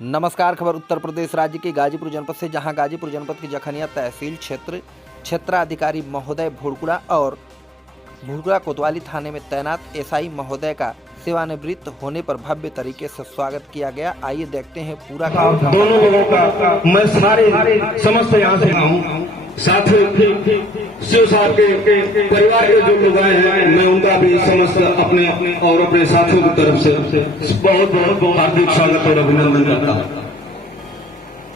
नमस्कार। खबर उत्तर प्रदेश राज्य के गाजीपुर जनपद से, जहां गाजीपुर जनपद के जखनिया तहसील क्षेत्र क्षेत्राधिकारी महोदय भुड़कुड़ा और भुड़कुड़ा कोतवाली थाने में तैनात एसआई महोदय का सेवानिवृत्त होने पर भव्य तरीके से स्वागत किया गया। आइए देखते हैं पूरा दोनों लोगों का मैं सारे समस्त यहाँ से हूँ। साथ ही शिव साहब के परिवार के जो लोग आए हैं, मैं उनका भी समस्त अपने और अपने साथियों की तरफ से बहुत बहुत हार्दिक स्वागत और अभिनंदन करता हूँ।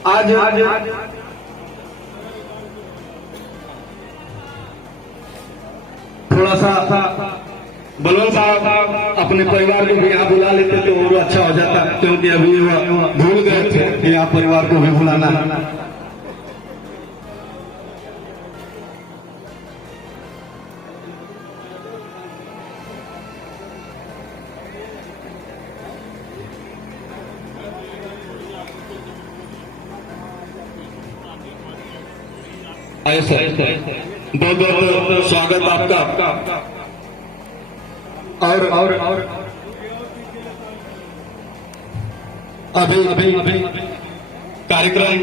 आज थोड़ा सा बलवंत साहब अपने परिवार को भी यहाँ बुला लेते तो और अच्छा हो जाता, क्योंकि अभी भूल गए थे कि यहाँ परिवार को भी बुलाना। ऐसा बहुत बहुत स्वागत आपका। और अभी कार्यक्रम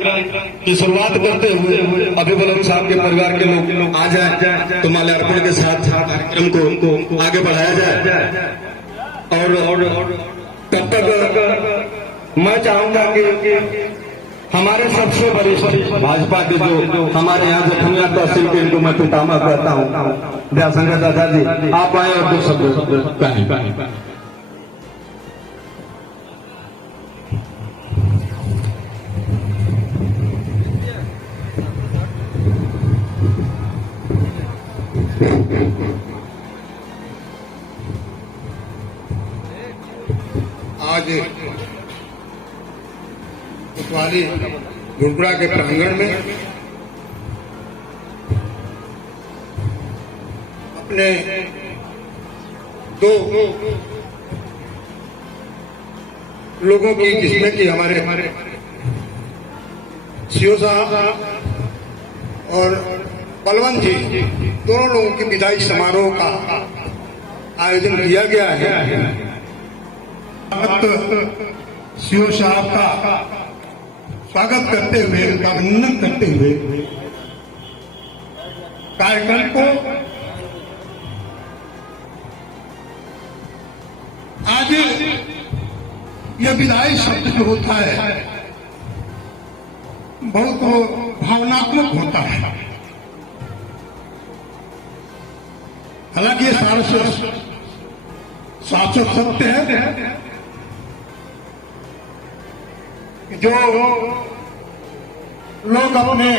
की शुरुआत करते हुए अभी बलवंत साहब के परिवार के लोग आ जाए तो माल्यार्पण के साथ कार्यक्रम को आगे बढ़ाया जाए। और तब तक मैं चाहूंगा कि हमारे सबसे वरिष्ठ भाजपा के जो हमारे यहाँ जखनिया तहसील के इनको मैं पितामह कहता हूँ, दयाशंकर दादाजी, आप आए और दो शब्द कहें। आज कोतवाली भुड़कुड़ा के प्रांगण में अपने दो लोगों की, जिसमें कि हमारे सीओ साहब और बलवंत जी, दोनों लोगों की विदाई समारोह का आयोजन किया गया है। सीओ साहब का स्वागत करते हुए, उनका अभिनंदन करते हुए कार्यक्रम को आज यह विदाई शब्द जो होता है बहुत भावनात्मक होता है। हालांकि ये शाश्वत सत्य है जो लोग अपने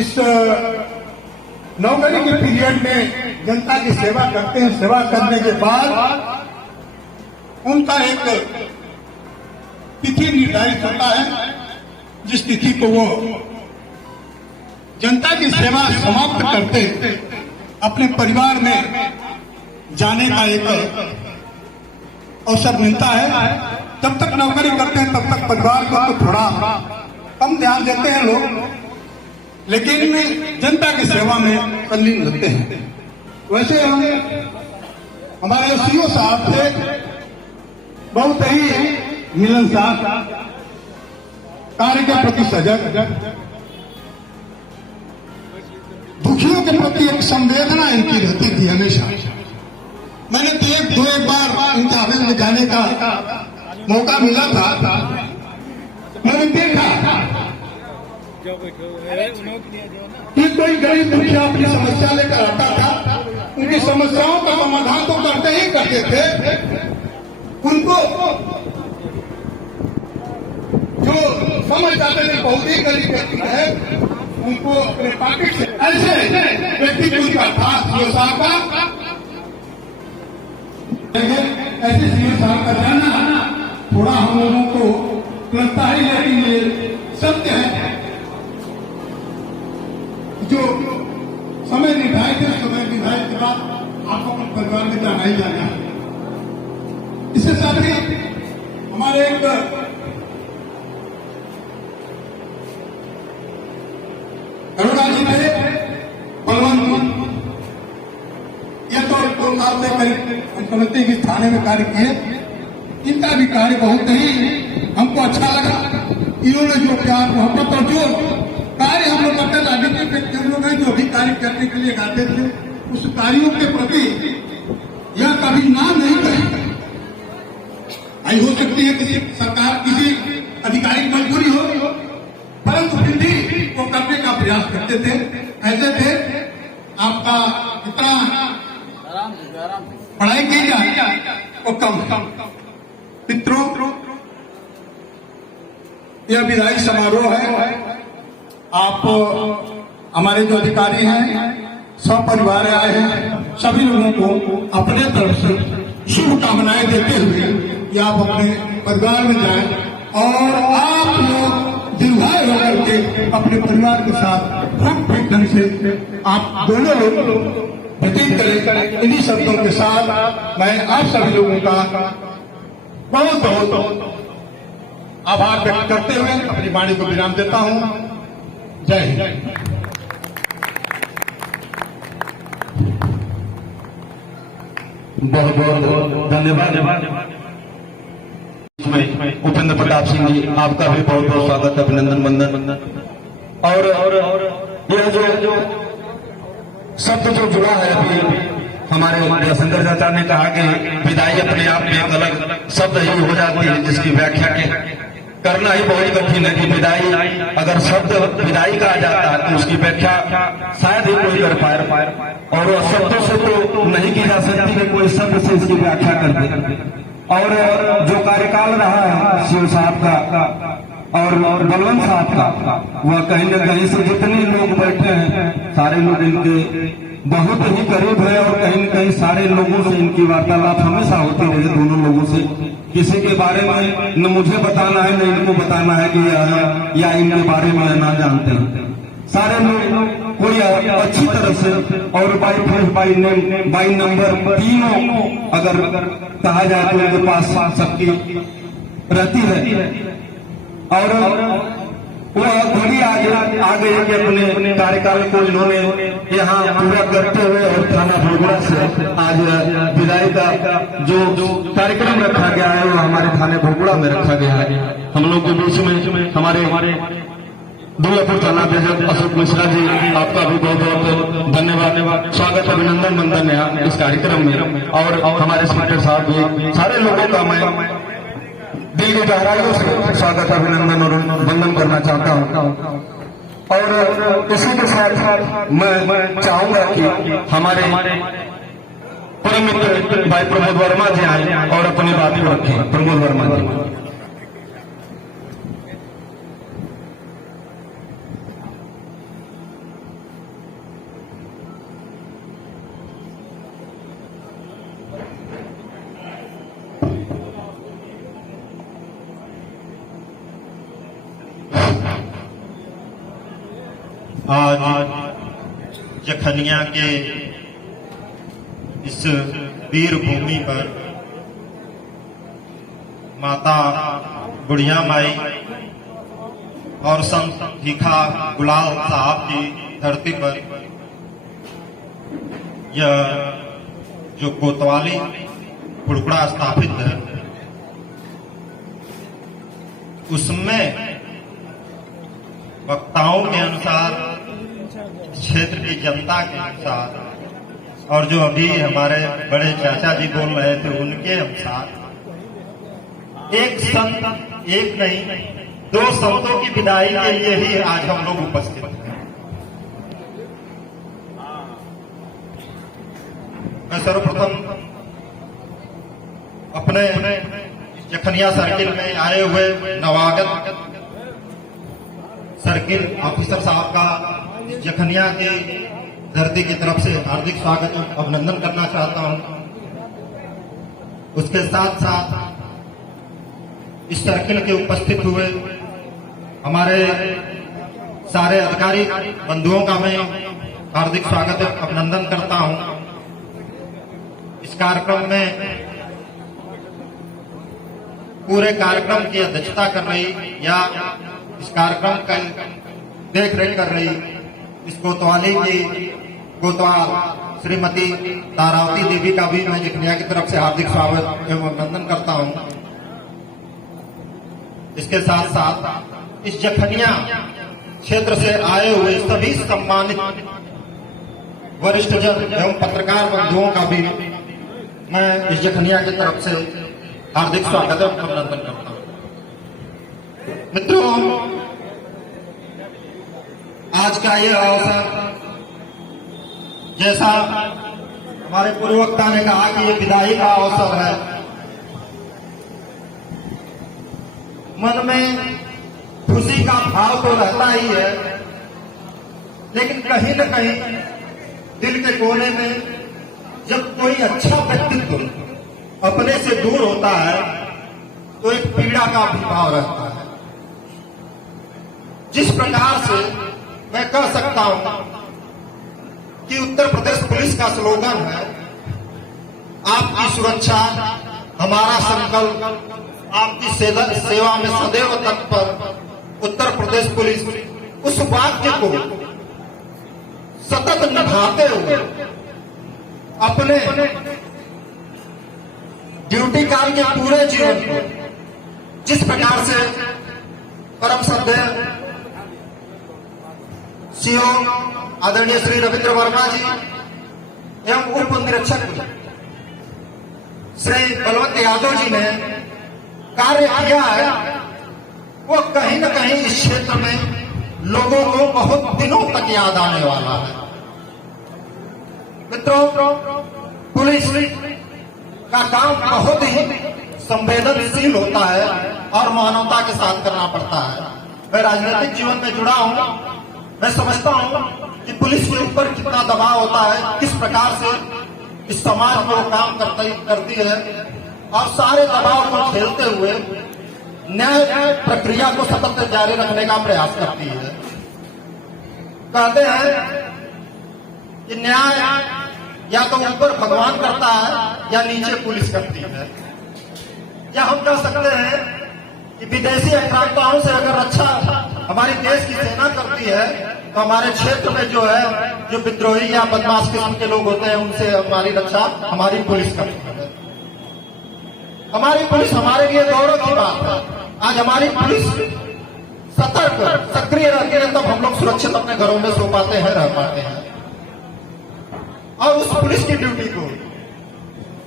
इस नौकरी के पीरियड में जनता की सेवा करते हैं, सेवा करने के बाद उनका एक तिथि निर्धारित होता है, जिस तिथि को वो जनता की सेवा समाप्त करते अपने परिवार में जाने का एक अवसर मिलता है। जब तक नौकरी करते हैं तब तक परिवार को तो थोड़ा कम ध्यान देते हैं लोग, लेकिन जनता की सेवा में तल्लीन रहते हैं। वैसे हमारे सीओ साहब से बहुत ही मिलनसार, कार्य के प्रति सजग, दुखियों के प्रति एक संवेदना इनकी रहती थी हमेशा। मैंने तो एक बार इनके ऑफिस में जाने का मौका मिला था, मैंने देखा कि कोई गरीब दुखिया अपनी समस्या लेकर आता था, उनकी समस्याओं का समाधान तो करते ही करते थे, उनको जो समझ जाते थे बहुत ही गरीब व्यक्ति है, उनको अपने पॉकेट से ऐसे व्यक्ति को उनका था सीओ साहब का। ऐसे सीओ साहब का जाना थोड़ा हम लोगों को लगता है, लेकिन ये सत्य है। जो समय निर्धारित है, समय निर्धारित के बाद आपको अपने परिवार में जाना ही जाना है। इसके साथ ही हमारे एक अरुणा जी थे, बलवंत, ये तो 2 साल से करीब समिति की थाने में कार्य किए। इनका भी कार्य बहुत ही हमको अच्छा लगा। इन्होंने जो प्यार मोहब्बत और जो कार्य हम लोग अपने राजनीतिक व्यक्तियों लोग हैं जो भी कार्य करने के लिए गाते थे, उस कार्यों के प्रति यह कभी ना नहीं कहे। आई हो सकती है किसी सरकार किसी अधिकारी की मजबूरी हो, परंतु फिर भी वो करने का प्रयास करते थे। ऐसे थे आपका इतना पढ़ाई की जाए वो कम। मित्रों, यह विदाई समारोह है। आप हमारे जो अधिकारी हैं सब परिवार आए हैं, सभी लोगों को अपने तरफ से शुभकामनाएं देते हुए कि आप अपने परिवार में जाएं और आप लोग दीर्घायु होकर के अपने परिवार के साथ खूब ठीक ढंग से आप दोनों लोग व्यतीत करें। इन्हीं शब्दों के साथ मैं आप सभी लोगों का बहुत बहुत आभार व्यक्त करते हुए अपनी वाणी को विराम देता हूं। जय हिंद। बहुत बहुत धन्यवाद। उपेंद्र प्रताप सिंह जी, आपका भी बहुत बहुत स्वागत, अभिनंदन वंदन। और यह जो शब्द जो जुड़ा है अभी हमारे जयशंकर चाचा ने कहा कि विदाई अपने आप में एक अलग शब्द ही हो जाती है, जिसकी व्याख्या करना ही बहुत कठिन है कि विदाई अगर शब्द विदाई का आ जाता है तो उसकी व्याख्या शायद ही कोई कर पाए, और शब्दों से तो नहीं की जा सकती कि कोई शब्द से इसकी व्याख्या कर दे। और जो कार्यकाल रहा है शिव साहब का और बलवंत साहब का, वह कहीं न कहीं से जितने लोग बैठे हैं सारे लोग इनके बहुत ही करीब है, और कहीं न कहीं सारे लोगों से इनकी वार्तालाप हमेशा होती रही, दोनों लोगों से। किसी के बारे में न मुझे बताना है न इनको बताना है कि या इनके बारे में ना जानते हैं। सारे लोग कोई अच्छी तरह से और by face by name by number तीनों अगर कहा जाए तो इनके पास सबकी रहती है। और वह घड़ी आ गई कि अपने कार्यकाल को इन्होंने यहाँ पूरा करते हुए और थाना भोगड़ा से आज विदाई का जो कार्यक्रम रखा गया है वो हमारे थाने भोगड़ा में रखा गया है। हम लोग के बीच में हमारे दुर्गापुर थाना अध्यक्ष अशोक मिश्रा जी, आपका भी बहुत बहुत धन्यवाद, स्वागत, अभिनंदन वंदन है इस कार्यक्रम में। और हमारे स्पीकर साहब भी, सारे लोगों का मैं दिल की गहराइयों से स्वागत, अभिनंदन और वंदन करना चाहता हूँ। और इसी के साथ मैं चाहूंगा कि हमारे परम मित्र भाई प्रमोद वर्मा जी आए और अपनी बात को रखें। प्रमोद वर्मा जी। आज जखनिया के इस वीर भूमि पर माता बुढ़िया माई और संत भीखा गुलाल साहब की धरती पर यह जो कोतवाली भुड़कुड़ा स्थापित है, उसमें वक्ताओं के अनुसार, क्षेत्र की जनता के अनुसार, और जो अभी हमारे बड़े चाचा जी बोल रहे थे उनके अनुसार, एक संत, एक नहीं 2 संतों की विदाई के लिए ही आज हम लोग उपस्थित हैं। मैं सर्वप्रथम अपने जखनिया सर्किल में आए हुए नवागत सर्किल ऑफिसर साहब का जखनिया की धरती की तरफ से हार्दिक स्वागत और अभिनंदन करना चाहता हूं। उसके साथ साथ इस सर्किल के उपस्थित हुए हमारे सारे अधिकारी बंधुओं का मैं हार्दिक स्वागत और अभिनंदन करता हूं। इस कार्यक्रम में पूरे कार्यक्रम की अध्यक्षता कर रही या इस कार्यक्रम का देख रेख कर रही इस कोतवाली की कोतवाल श्रीमती तारावती देवी का भी मैं जखनिया की तरफ से हार्दिक स्वागत एवं अभिनंदन करता हूं। इसके साथ साथ इस जखनिया क्षेत्र से आए हुए सभी सम्मानित वरिष्ठ जन एवं पत्रकार बंधुओं का भी मैं इस जखनिया की तरफ से हार्दिक स्वागत और अभिनंदन करता हूं। मित्रों, आज का यह अवसर, जैसा हमारे पूर्व वक्ता ने कहा कि ये विदाई का अवसर है, मन में खुशी का भाव तो रहता ही है, लेकिन कहीं न कहीं दिल के कोने में जब कोई अच्छा व्यक्तित्व अपने से दूर होता है तो एक पीड़ा का भी भाव रहता है। जिस प्रकार से मैं कह सकता हूं कि उत्तर प्रदेश पुलिस का स्लोगन है, आपकी सुरक्षा हमारा संकल्प, आपकी सेवा में सदैव तत्पर उत्तर प्रदेश पुलिस, उस वाक्य को सतत निभाते हुए अपने ड्यूटी काल के पूरे जीवन को जिस प्रकार से परम श्रद्धेय सीओ आदरणीय श्री रविंद्र वर्मा जी एवं उप निरीक्षक श्री बलवंत यादव जी ने कार्य किया है, वो कहीं न कहीं इस क्षेत्र में लोगों को बहुत दिनों तक याद आने वाला है। मित्रों, पुलिस का काम बहुत ही संवेदनशील होता है और मानवता के साथ करना पड़ता है। मैं राजनीतिक जीवन में जुड़ा हूं, मैं समझता हूं कि पुलिस के ऊपर कितना दबाव होता है, किस प्रकार से इस समाज में वो काम करती है और सारे दबाव को झेलते हुए न्याय प्रक्रिया को सतत जारी रखने का प्रयास करती है। कहते हैं कि न्याय या तो ऊपर भगवान करता है या नीचे पुलिस करती है। या हम कह सकते हैं कि विदेशी आक्रांताओं से अगर रक्षा हमारे देश की सेना करती है तो हमारे क्षेत्र में जो है, जो विद्रोही या बदमाश किस्म के लोग होते हैं, उनसे हमारी रक्षा हमारी पुलिस करती है। हमारी पुलिस हमारे लिए गौरव की बात है। आज हमारी पुलिस सतर्क सक्रिय रहती है, तब हम लोग सुरक्षित अपने घरों में सो पाते हैं, रह पाते हैं। और उस पुलिस की ड्यूटी को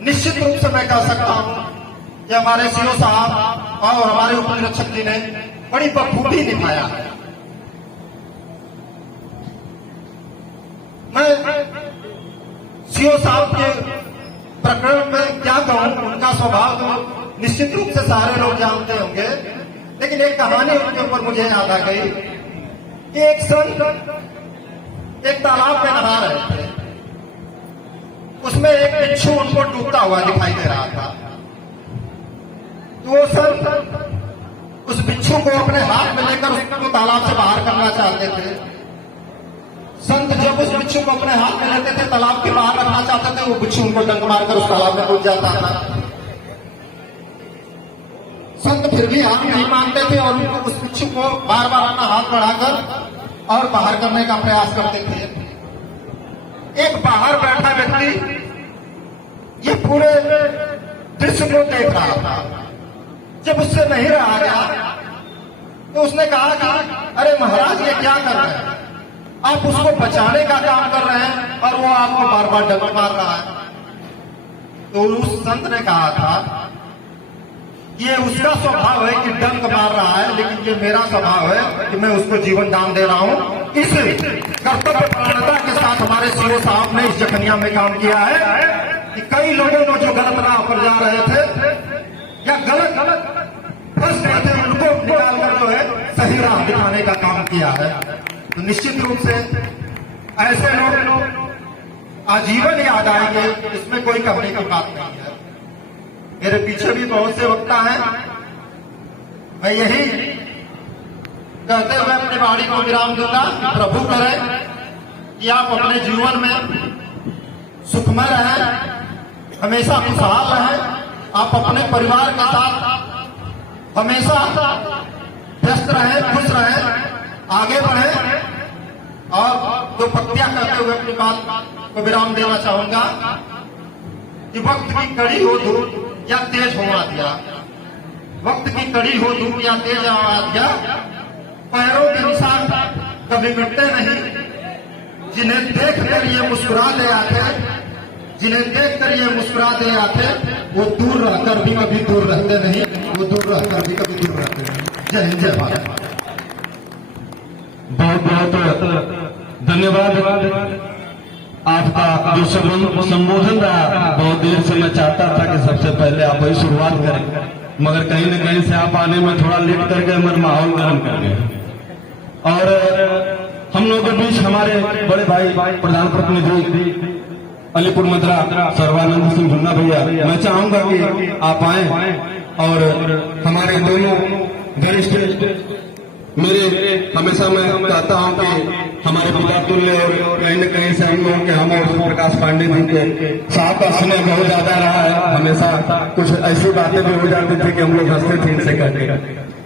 निश्चित रूप से मैं कह सकता हूं कि हमारे सीओ साहब और हमारे उप निरीक्षक जी ने बड़ी बखूबी निभाया है। मैं सीओ साहब के प्रकरण में क्या कहूं, उनका स्वभाव तो निश्चित रूप से सारे लोग जानते होंगे, लेकिन एक कहानी उनके ऊपर मुझे याद आ गई कि एक संत एक तालाब में नहा रहे थे, उसमें एक बिच्छू उनको डूबता हुआ दिखाई दे रहा था। तो वो संत उस बिच्छू को अपने हाथ में लेकर उसको तालाब से बाहर करना चाहते थे। संत जब उस बिच्छू को अपने हाथ में लेते थे, तालाब के बाहर रखना चाहते थे, वो बिच्छू उनको डंक मारकर उस तालाब में कूद जाता था। संत फिर भी हाथ नहीं मानते थे और उस बिच्छू को बार बार अपना हाथ बढ़ाकर और बाहर करने का प्रयास करते थे। एक बाहर बैठा व्यक्ति ये पूरे दृश्य को देख रहा था। जब उससे नहीं रहा गया तो उसने कहा कि अरे महाराज, ये क्या कर रहे हैं? आप उसको बचाने का काम कर रहे हैं और वो आपको बार बार डंक मार रहा है। तो उस संत ने कहा था, ये उसका स्वभाव है कि डंक मार रहा है, लेकिन ये मेरा स्वभाव है कि मैं उसको जीवन दान दे रहा हूं। इस कर्तव्य परायणता के साथ हमारे सीओ साहब ने इस जखनिया में काम किया है कि कई लोगों को जो गलत राह पर जा रहे थे या गलत फंस गए थे, उनको निकालकर जो है सही राह दिखाने का काम किया है। तो निश्चित रूप से ऐसे लोग आजीवन याद आएंगे, इसमें कोई कहने की बात नहीं है। मेरे पीछे भी बहुत से वक्ता हैं, मैं यही कहते हुए अपनी वाणी को विराम दूंगा। प्रभु करे कि आप अपने जीवन में सुखमय रहें, हमेशा खुशहाल रहें, आप अपने परिवार के साथ हमेशा व्यस्त रहें, खुश रहें, आगे बढ़ें। और दो पंक्तियां करते हुए अपनी बात को विराम देना चाहूंगा कि वक्त की कड़ी हो दूर या तेज होवा दिया, वक्त की कड़ी हो धूप या तेज आज्ञा, पैरों के निशान कभी मिटते नहीं। जिन्हें देख कर ये मुस्कुरा ले आते, जिन्हें देख कर ये मुस्कुरा दे आते, वो दूर रहकर भी कभी दूर रहते नहीं, वो दूर रहकर भी कभी दूर रहते नहीं। जय हिंद, जय भारत। बहुत बहुत धन्यवाद। आपका जो संबोधन रहा, बहुत देर से मैं चाहता था कि सबसे पहले आप वही शुरुआत करें, मगर कहीं न कहीं से आप आने में थोड़ा लेट कर गए, मेरा माहौल गर्म कर गए। और हम लोगों के बीच हमारे बड़े भाई प्रधान प्रतिनिधि अलीपुर मद्रा सर्वानंद सिंह झुन्ना भैया, मैं चाहूंगा कि आप आए और हमारे दोनों वरिष्ठ, मेरे हमेशा मैं कहता हूं कि हमारे पिता तुल्य, और कहीं न कहीं से हम लोगों के हम और प्रकाश पांडे जी के साथ का स्नेह बहुत ज्यादा रहा है। हमेशा कुछ ऐसी बातें भी हो जाती थी कि हम लोग हंसते थे इनसे कहते।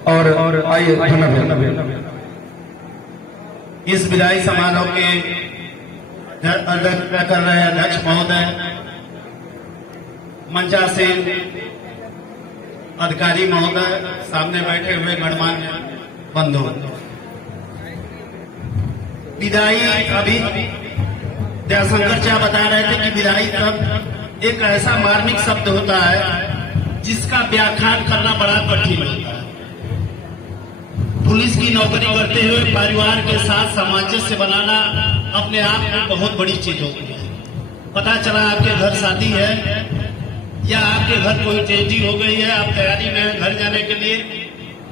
और आइए धन्यवाद। इस विदाई समारोह के अध्यक्षता कर रहे अध्यक्ष महोदय, मंचासीन अधिकारी महोदय, सामने बैठे हुए गणमान्य बंधु, विदाई अभी दयाशंकर जी बता रहे थे कि विदाई शब्द एक ऐसा मार्मिक शब्द होता है जिसका व्याख्यान करना बड़ा कठिन होता है। पुलिस की नौकरी करते हुए परिवार के साथ सामंजस्य बनाना अपने आप में बहुत बड़ी चीज होती है। पता चला आपके घर शादी है या आपके घर कोई ट्रेजेडी हो गई है, आप तैयारी में हैं घर जाने के लिए,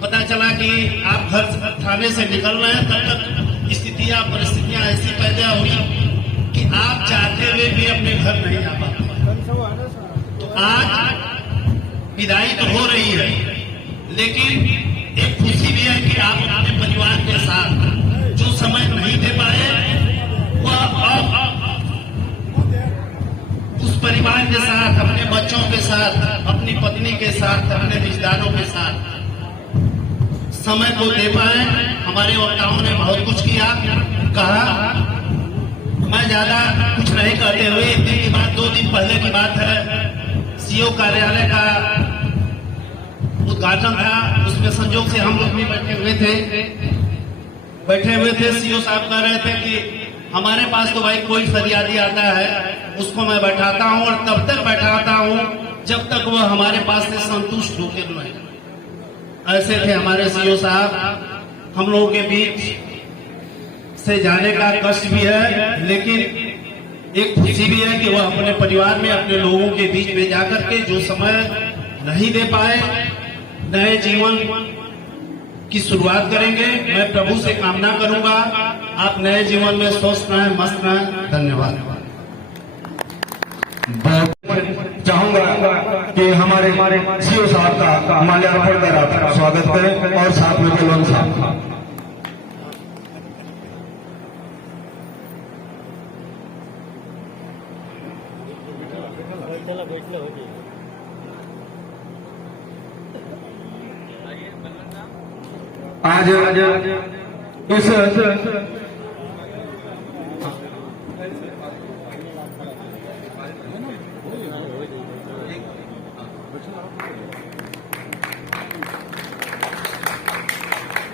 पता चला कि आप घर थाने से निकल रहे हैं, तब तक स्थितियां परिस्थितियां ऐसी पैदा हुई कि आप चाहते हुए भी अपने घर नहीं आ पाते। तो आज विदाई तो हो रही है, लेकिन एक खुशी भी है कि आप अपने परिवार के साथ जो समय नहीं दे पाए, वह अब उस परिवार के साथ, अपने बच्चों के साथ, अपनी पत्नी के साथ, अपने रिश्तेदारों के साथ समय को दे पाए। हमारे वक्ताओं ने बहुत कुछ किया, कहा। मैं ज्यादा कुछ नहीं कहते हुए, एक दिन की बात, 2 दिन पहले की बात है, सीओ कार्यालय का उद्घाटन था। उसमें संजोग से हम लोग भी बैठे हुए थे। सीओ साहब कह रहे थे कि हमारे पास तो भाई कोई फरियादी आता है, उसको मैं बैठाता हूं और तब तक बैठाता हूं जब तक वह हमारे पास से संतुष्ट होकर नहीं। ऐसे थे हमारे सीओ साहब। हम लोगों के बीच से जाने का कष्ट भी है, लेकिन एक खुशी भी है कि वह अपने परिवार में, अपने लोगों के बीच में जाकर के जो समय नहीं दे पाए, नए जीवन की शुरुआत करेंगे। मैं प्रभु से कामना करूंगा आप नए जीवन में स्वस्थ रहें, मस्त रहें। धन्यवाद। चाहूंगा कि हमारे सीओ साहब का माल्यार्पण कर आप स्वागत करें और साथ में बेलवन साहब का। आज इस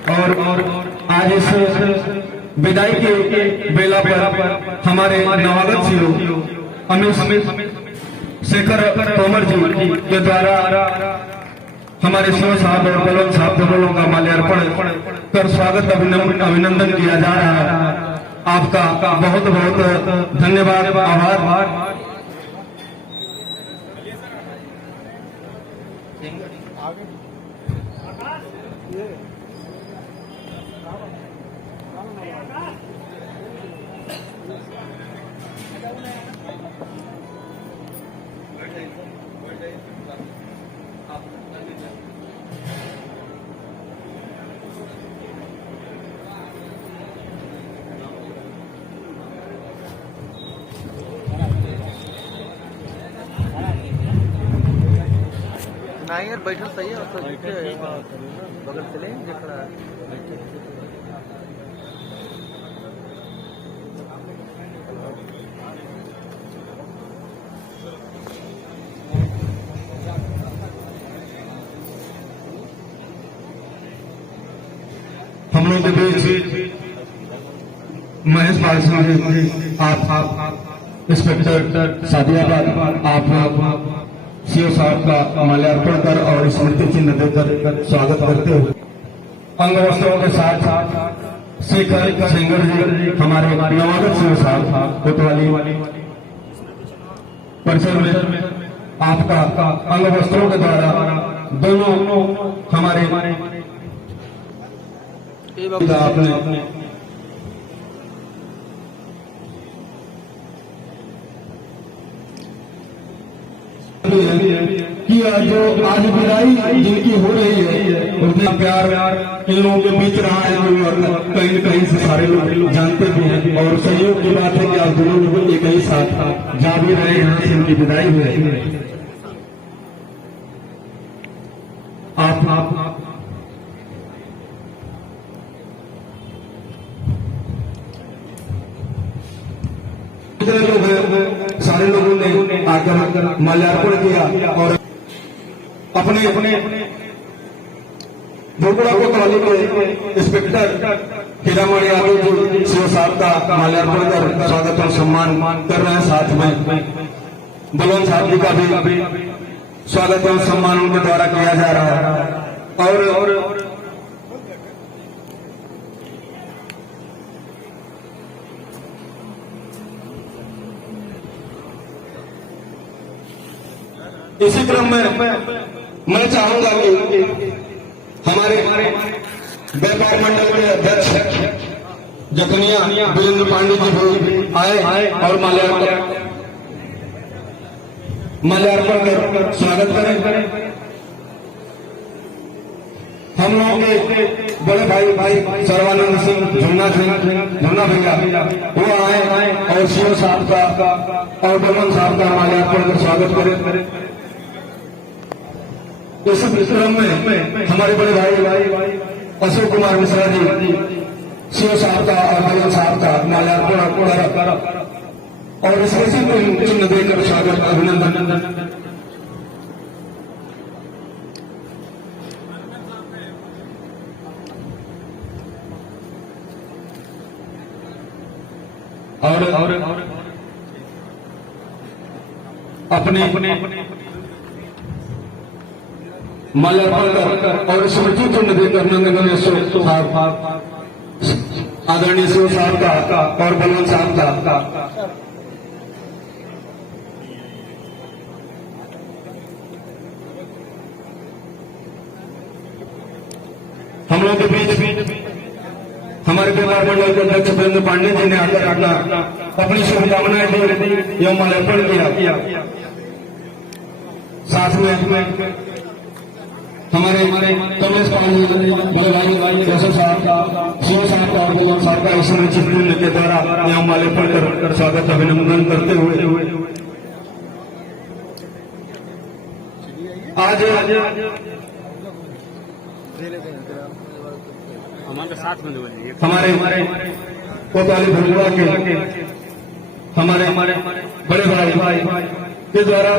और आज इस विदाई के बेला पर हमारे नवागत सीओ अमित शेखर तोमर जी के द्वारा हमारे सीओ साहब और बेलवन साहब दोनों का माल्यार्पण कर स्वागत अभिनंदन किया जा रहा है। आपका बहुत बहुत धन्यवाद, आभार। नहीं यार, बैठल सही है, बगल चले खड़ा हम लोग के बीच महेश पाल साहब, आप इंस्पेक्टर सादियाबाद, आप सीओ साहब का माल्यार्पण कर और स्मृति चिन्ह देकर स्वागत करते हुए अंग वस्त्रों के साथ शेखर सेंगर जी हमारे नवागत सीओ साहब कोतवाली परिसर में आपका अंग वस्त्रों के द्वारा दोनों हमारे आपने कि जो आज विदाई जिनकी हो रही है उतना प्यार इन लोगों के बीच रहा है और कहीं न कहीं से सारे लोग जानते भी हैं और सहयोग की बात है कि आज दोनों लोग एक ही साथ जा भी रहे यहाँ से उनकी विदाई हुई है। आप लोग हैं, सारे लोगों ने आकर माल्यार्पण किया और अपने भोगड़ा कोतवाली के इंस्पेक्टर हीरामणि यादव जी सीओ साहब का माल्यार्पण कर स्वागत और सम्मान कर रहे हैं। साथ में बलवंत साहब जी का भी स्वागत और सम्मान उनके द्वारा किया जा रहा है और इसी क्रम में मैं चाहूंगा कि हमारे व्यापार मंडल के अध्यक्ष जखनिया वीरेंद्र पांडे जी भी आए और माल्यार्पण कर स्वागत करें। हम लोगों के बड़े भाई सर्वानंद सिंह झुन्ना भैया वो आए और सीओ साहब का और बलवंत साहब का माल्यार्पण कर स्वागत करें। इस क्रम में हमारे बड़े भाई अशोक कुमार मिश्रा जी सीओ साहब का और बलवंत साहब का माल्यार्पण कर और इसमें चिन्ह देकर स्वागत अभिनंदन। और अपने माल्यार्पण कर और स्मृति चिन्ह देकर नंदन साहब आदरणीय शिव साहब का और बलवंत साहब का हम लोग के बीच हमारे व्यापार मंडल के अध्यक्ष वीरेंद्र पांडे जी ने आकर अपनी शुभकामनाएं दी एवं माल्यार्पण किया। साथ में हमारे कमलेश पांडे बड़े भाई जैसे साहब शिव साहब का और बलवंत साहब का इसमें चिन्ह के द्वारा एवं माल्यार्पण कर स्वागत अभिनंदन करते हुए आज हमारे कोतवाली भोगड़ा के हमारे बड़े भाई के द्वारा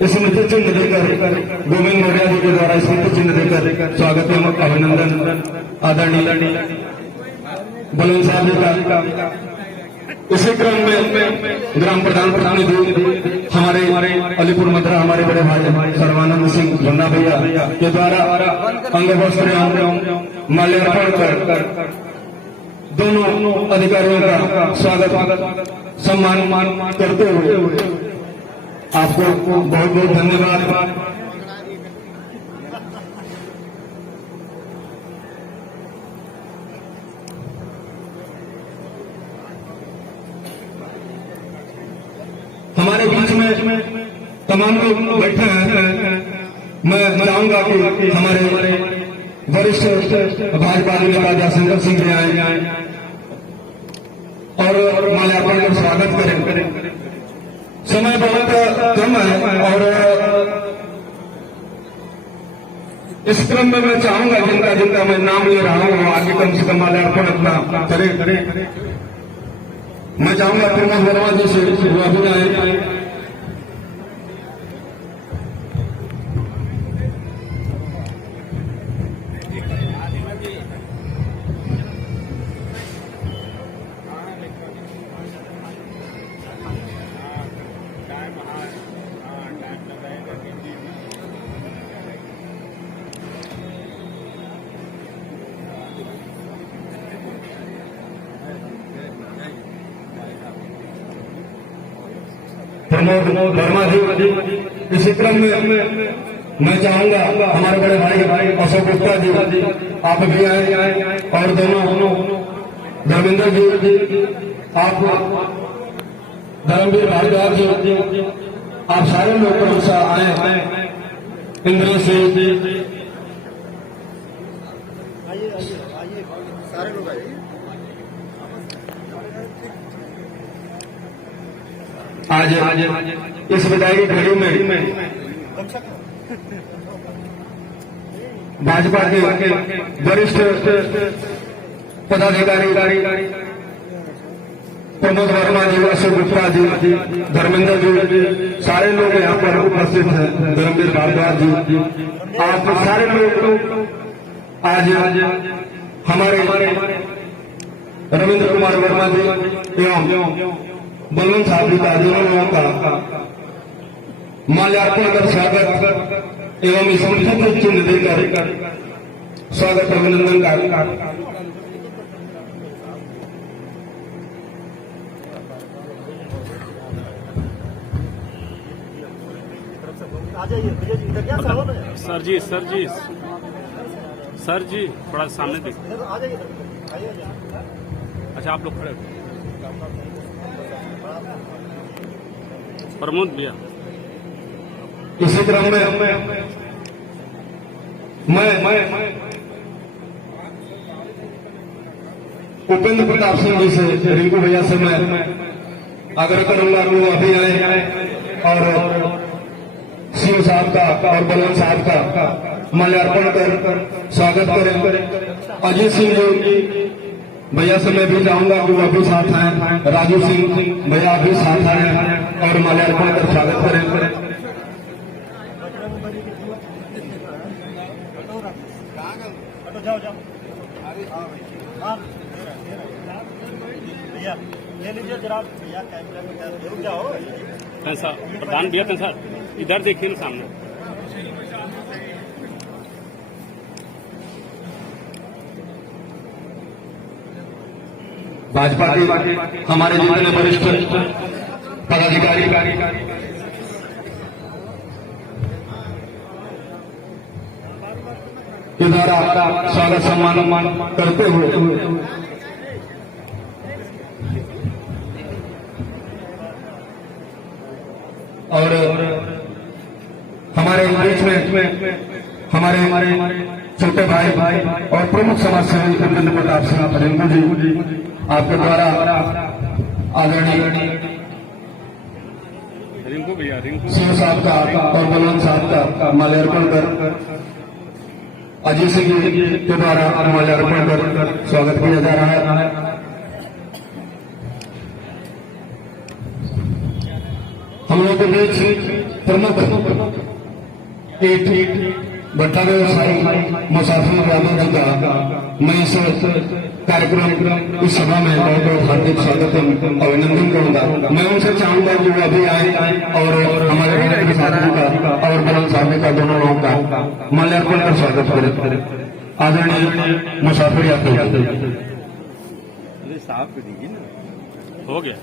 स्मृति चिन्ह देकर गोविंद मौर्य जी के द्वारा स्मृति चिन्ह देकर स्वागत एवं अभिनंदन आदरणीय बलवंत साहब जी का। इसी क्रम में ग्राम प्रधान प्रतिनिधि हमारे अलीपुर मथुरा हमारे बड़े भाई सर्वानंद सिंह झुन्ना भैया के द्वारा अंग वस्त्र एवं माल्यार्पण कर दोनों अधिकारियों का स्वागत सम्मान करते हुए आपको बहुत बहुत धन्यवाद। हमारे बीच में तमाम लोग बैठे हैं। मैं चाहूंगा कि हमारे वरिष्ठ भाजपा नेता जयशंकर सिंह जी आए और माल्यार्पण का स्वागत करें। समय बहुत कम है और इस क्रम में मैं चाहूंगा जिनका मैं नाम ले रहा हूं आगे कम से कम माल्यार्पण अपना करें। मैं चाहूंगा प्रमोद वर्मा जी से वो अभी आए। प्रमोद वर्मा जी। इसी क्रम में मैं चाहूंगा हमारे बड़े भाई अशोक गुप्ता जी आप भी आए, और दोनों धर्मेंद्र जी, आप धर्मवीर भारद्वाज जी, आप सारे लोग प्रमुख आए, इंद्र से सारे लोग आए। आज इस विदाई घड़ी में भाजपा के वरिष्ठ पदाधिकारी प्रमोद वर्मा जी, अशोक गुप्ता जी, धर्मेंद्र जी, सारे लोग यहाँ पर उपस्थित हैं, धर्मवीर भारद्वाज जी, आप सारे लोग आज हमारे रविंद्र कुमार वर्मा जी एवं बलवंत साहब जी का दोनों का माल्यार्पण कर स्वागत एवं समर्थन चिन्ह देकर स्वागत अभिनंदन का सर जी थोड़ा सामने देखिए। अच्छा आप लोग खड़े हो। प्रमोद भैया। इसी क्रम में मैं उपेंद्र प्रताप सिंह जी से, रिंकू भैया से मैं आग्रह करूंगा कि वो अभी आए और सिंह साहब का और बलवंत साहब का माल्यार्पण कर स्वागत करें। अजीत सिंह जी भैया से मैं भी चाहूंगा कि वो भी साथ आए, राजू सिंह भैया भी साथ आए और माल्यार्पण कर स्वागत करें। भैया ले लीजिए जरा, भैया कैमरा में रुक जाओ। कैसा प्रधान भैया, कैसा इधर देखिए ना सामने। भाजपा के हमारे जितने वरिष्ठ पदाधिकारी के द्वारा स्वागत सम्मान करते हुए और हमारे बीच में हमारे छोटे भाई और प्रमुख समाज सेवी उपेंद्र प्रताप सिंह रिंकू जी, आपके द्वारा आदरणीय रिंकू भैया, रिंकू सिंह साहब का और बलवंत साहब का माल्यार्पण कर अजय सिंह जी के द्वारा माल्यार्पण कर स्वागत किया जा रहा है। हम लोग के बीच प्रमुख भट्टा व्यवसायी मुसाफिर यादव जी का मैं इस कार्यक्रम इस सभा में बहुत बहुत हार्दिक स्वागत अभिनंदन करूंगा। मैं उनसे चाहूंगा कि वो अभी आए और हमारे साथी का और बलवंत साहब का दोनों लोगों का माल्यार्पण कर स्वागत करें। आदरणीय मुसाफिर यादव साहब को दीजिए ना, हो गया।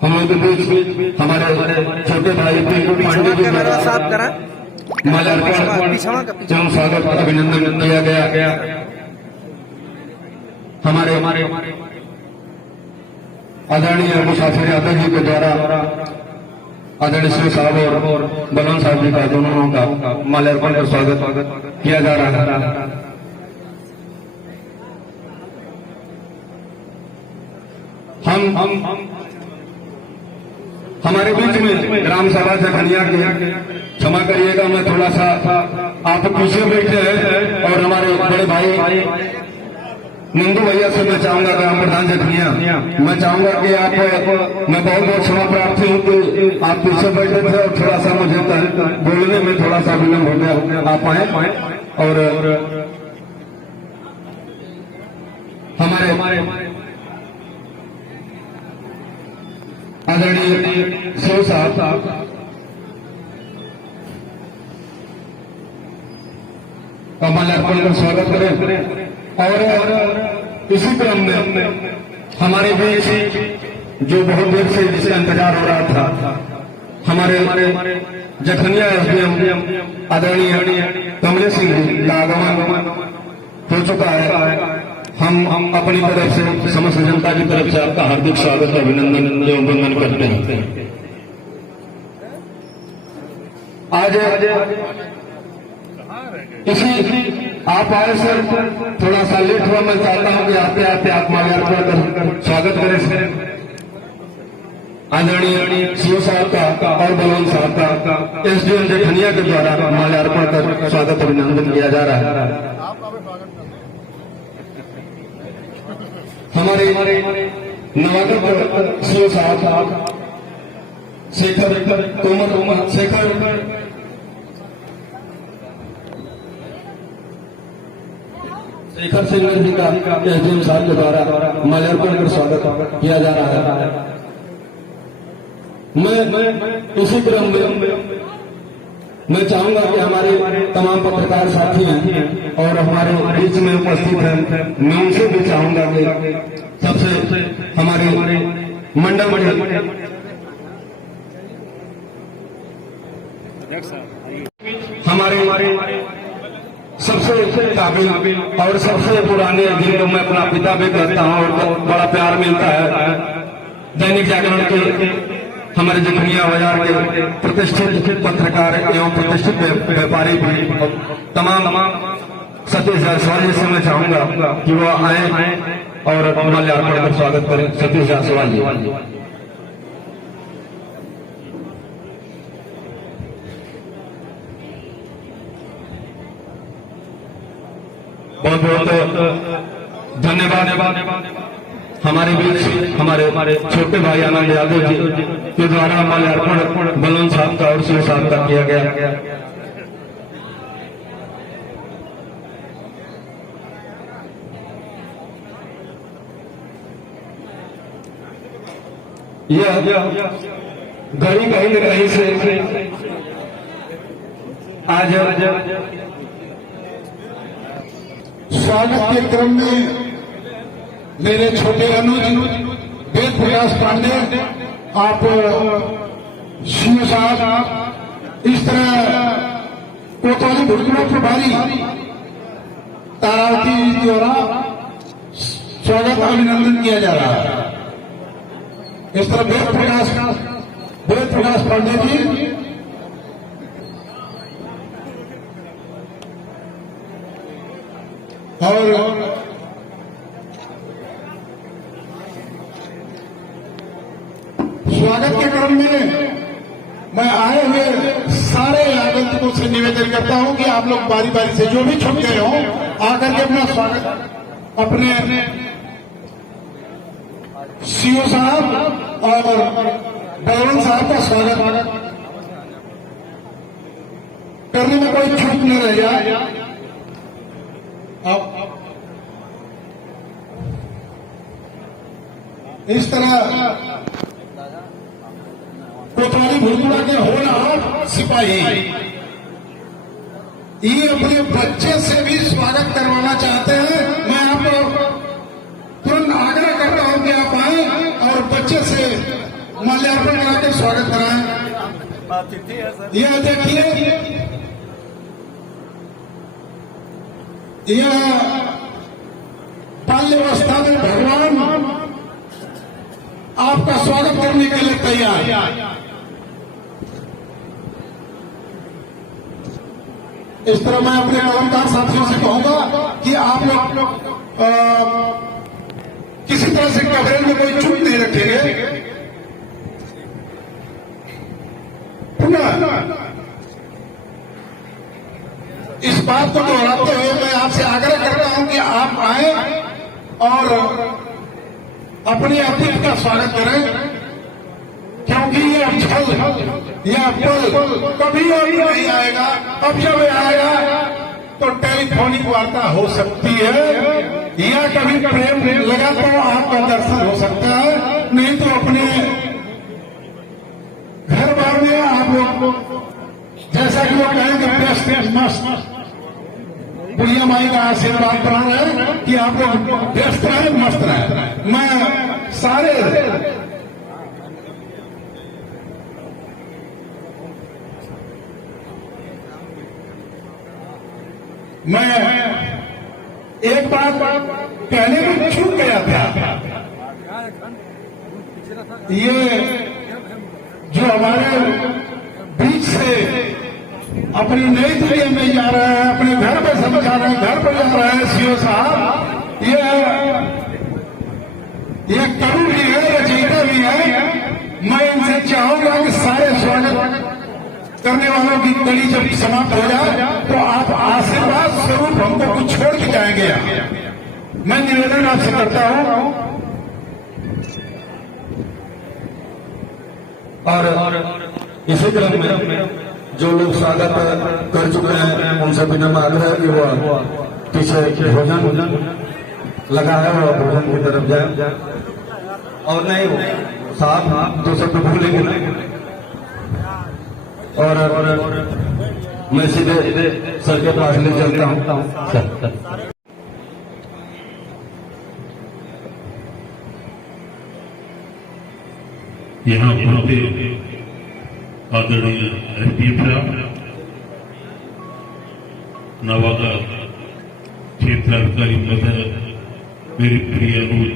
हम लोग के बीच हमारे छोटे भाई पिंकू पांडे जी द्वारा माल्यार्पण एवं स्वागत अभिनंदन किया गया। हमारे आदरणीय मुसाफिर यादव जी के द्वारा आदरणीय सिंह साहब और बलवंत साहब जी का दोनों का माल्यार्पण कर स्वागत किया जा रहा है। हम हमारे बीच में ग्राम सभा जखनिया के, क्षमा करिएगा मैं थोड़ा सा आप पीछे बैठे हैं, और हमारे बड़े भाई नंदू भैया से मैं चाहूंगा ग्राम प्रधान जखनिया, मैं चाहूंगा कि आप, मैं बहुत बहुत क्षमा प्रार्थी हूँ कि आप पीछे बैठे थे और थोड़ा सा मुझे बोलने में थोड़ा सा विलम्ब हो गया। आप आए और हमारे आदरणीय सीओ साहब का माल्यार्पण कर स्वागत करें। और इसी क्रम में हमारे बीच जो बहुत देर से जिसका इंतजार हो रहा था, हमारे जखनिया एसडीएम आदरणीय कमलेश सिंह जी का आगमन हो चुका है। हम अपनी तरफ से समस्त जनता की तरफ से आपका हार्दिक स्वागत अभिनंदन एवं वंदन करते हैं। आज इसी आप आए सर, थोड़ा सा लेट हुआ, मैं चाहता हूं कि आते आते आप माल्यार्पण कर स्वागत करें सर आदरणीय सीओ साहब का और बलवंत साहब का एसडीएम जखनिया के द्वारा माल्यार्पण कर स्वागत अभिनंदन किया जा रहा है। हमारे नवागत सीओ साहब शेखर तोमर शेखर सिंह जी का एसडीएम साहब के द्वारा माल्यार्पण कर स्वागत किया जा रहा है। मैं इसी क्रम में मैं चाहूंगा कि हमारे तमाम पत्रकार साथी हैं और हमारे बीच में उपस्थित हैं, मैं उनसे भी चाहूंगा कि सबसे हमारे मंडल हमारे सबसे काबिल और सबसे पुराने, जिनको मैं अपना पिता भी कहता हूं और बड़ा प्यार मिलता है, दैनिक जागरण के हमारे जखनिया बाजार के प्रतिष्ठित पत्रकार एवं प्रतिष्ठित व्यापारी भी तमाम सतीश जायसवाल जी से मैं चाहूंगा कि वो आए और माल्यार्पण कर स्वागत करें। सतीश जायसवाल जी। बहुत बहुत धन्यवाद। हमारे बीच हमारे छोटे भाई आनंद यादव जी के द्वारा माल्यार्पण बलवंत साहब का और सीओ साहब का किया गया। यह घड़ी कहीं न कहीं से आज स्वागत के क्रम में मेरे छोटे अनुज वेद प्रकाश पांडे, आप सीओ साहब, इस तरह कोतवाली भुड़कुड़ा प्रभारी तारावती जी द्वारा स्वागत अभिनंदन किया जा रहा है। इस तरह वेद प्रकाश पांडे जी और स्वागत के क्रम में मैं आए हुए सारे आगंतुकों से निवेदन करता हूं कि आप लोग बारी बारी से जो भी छूट गए हो आकर के अपना स्वागत अपने सीओ साहब और बलवंत साहब का स्वागत करने में कोई छूट न रह जाए। अब इस तरह कोतवाली भुड़कुड़ा के होनहार सिपाही ये अपने बच्चे से भी स्वागत करवाना चाहते हैं। मैं आपको तुरंत आग्रह करता हूं कि आप आए और बच्चे से माल्यार्पण करा के स्वागत कराएं। यह देखिए, यह बाल्यावस्था में भगवान आपका स्वागत करने के लिए तैयार। इस तरह मैं अपने कलाकार साथियों से कहूंगा कि आप लोग किसी तरह से कवरेज में कोई चूक नहीं रखेंगे। पुनः इस बात को दोहराते हुए मैं आपसे आग्रह करता हूं कि आप आए और अपने अतिथि का स्वागत करें, क्योंकि यह पल कभी और नहीं आएगा। अब जब आएगा तो टेलीफोनिक वार्ता हो सकती है या कभी प्रेम लगा तो आपका दर्शन हो सकता है, नहीं तो अपने कर दिया आप लोग, जैसा कि वो कहेंगे बेस्ट मस्त, बुढ़िया माई का आशीर्वाद बना रहे कि आप लोग व्यस्त रहे, मस्त रहे। मैं सारे एक बात पहले भी छूट गया था, ये जो हमारे बीच से अपनी नई दिल्ली में जा रहा है, अपने घर पर समझा रहे हैं, घर पर जा रहा है सीओ साहब, ये कवि भी है, रचयिता भी है। मैं इनसे चाहूंगा कि सारे स्वागत करने वालों की कड़ी जब समाप्त हो जाए तो आप आशीर्वाद स्वरूप हमको कुछ छोड़ के जाएंगे। मैं निवेदन आपसे करता हूं और इसी क्रम में जो लोग स्वागत कर चुके हैं उनसे विनम्र आग्रह है कि वो पीछे भोजन लगा है और भोजन की तरफ जाए, और नहीं वो साथ दो शब्द भूलेंगे नहीं। और मैं सीधे सर के पास ले चलता हूँ। यहाँ पहुंचे आदरणीय एसडीएम साहब, नवागढ़ क्षेत्राधिकारी महोदय, मेरे प्रिय अनुज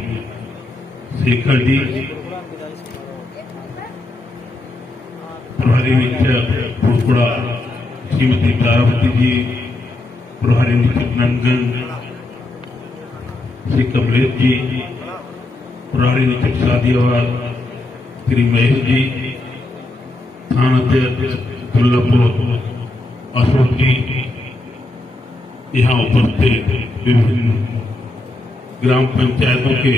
शेखर जी, प्रभारी निरीक्षक भोजपुरा श्रीमती तारावती जी, प्रभारी निरीक्षक नंदगंज श्री कमलेश जी, प्रभारी निरीक्षक शादियाबाद श्री महेश जी, थानाध्यक्ष दुर्लभपुर अशोक जी, यहाँ उपस्थित विभिन्न ग्राम पंचायतों के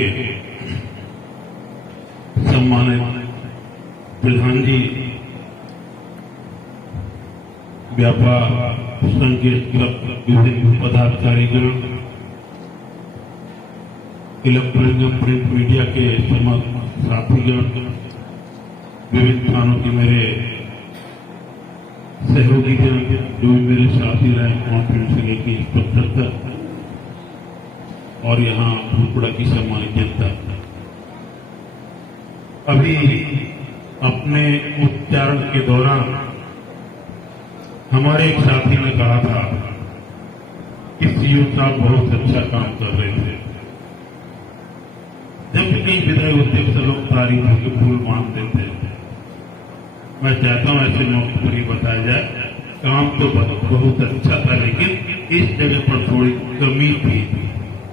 सम्मानित प्रधान जी, व्यापार संघ के विभिन्न पदाधिकारीगण, इलेक्ट्रॉनिक प्रिंट मीडिया के समस्त साथीगण, विभिन्न थानों के मेरे सहयोगी जन, जो भी मेरे साथी रहे कॉन्फ्रेंस से लेकर इंस्पेक्टर तक, और यहाँ भोजपुरा की सम्मानित जनता। अभी अपने उच्चारण के दौरान हमारे एक साथी ने कहा था कि सीओ साहब बहुत अच्छा काम कर रहे थे। जब भी कहीं विधायक होते थे लोग तारीफ के फूल मान देते थे। मैं चाहता हूं ऐसे मौके पर ही बताया जाए, काम तो बहुत अच्छा था, लेकिन इस जगह पर थोड़ी कमी थी,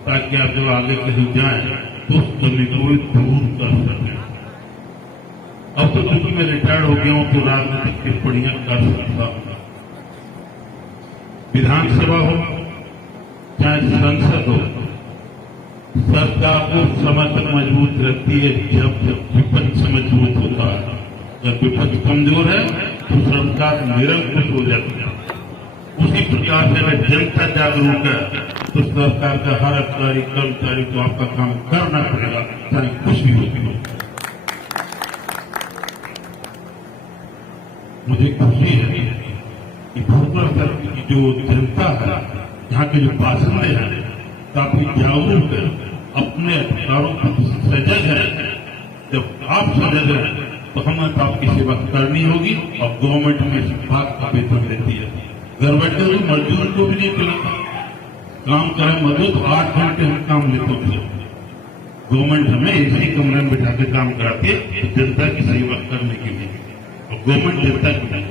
ताकि आप जब आगे कहीं जाएं तो उस कमी को भी दूर कर सकें। अब तो चूंकि मैं रिटायर्ड हो गया हूं तो राजनीतिक टिप्पणियां कर सकता हूं। विधानसभा हो चाहे संसद हो, सरकार को समय तक मजबूत रखती है जब विपक्ष मजबूत होता है। जब विपक्ष कमजोर है तो सरकार निरंकुश हो जाती है। उसी प्रकार से अगर जनता जागरूक है तो सरकार का हर अधिकारी कर्मचारी को आपका काम करना पड़ेगा, चाहे कुछ भी होती हो। मुझे खुशी है कि भोजपुर की जो जनता है, यहाँ के जो बासिंदे हैं, काफी जागरूक है, अपने अधिकारों को सजग है। जब आप सजग हैं तो हमें तो आपकी सेवा करनी होगी, और गवर्नमेंट में इस बात का वेतन देती है। घर बैठे हुए मजदूर को भी नहीं मिलता, काम करे मजदूर तो 8 घंटे हम काम लेते थे। गवर्नमेंट हमें इसी कमरे में बिठा के काम कराती है जनता की सेवा करने के लिए, और गवर्नमेंट जनता की नहीं।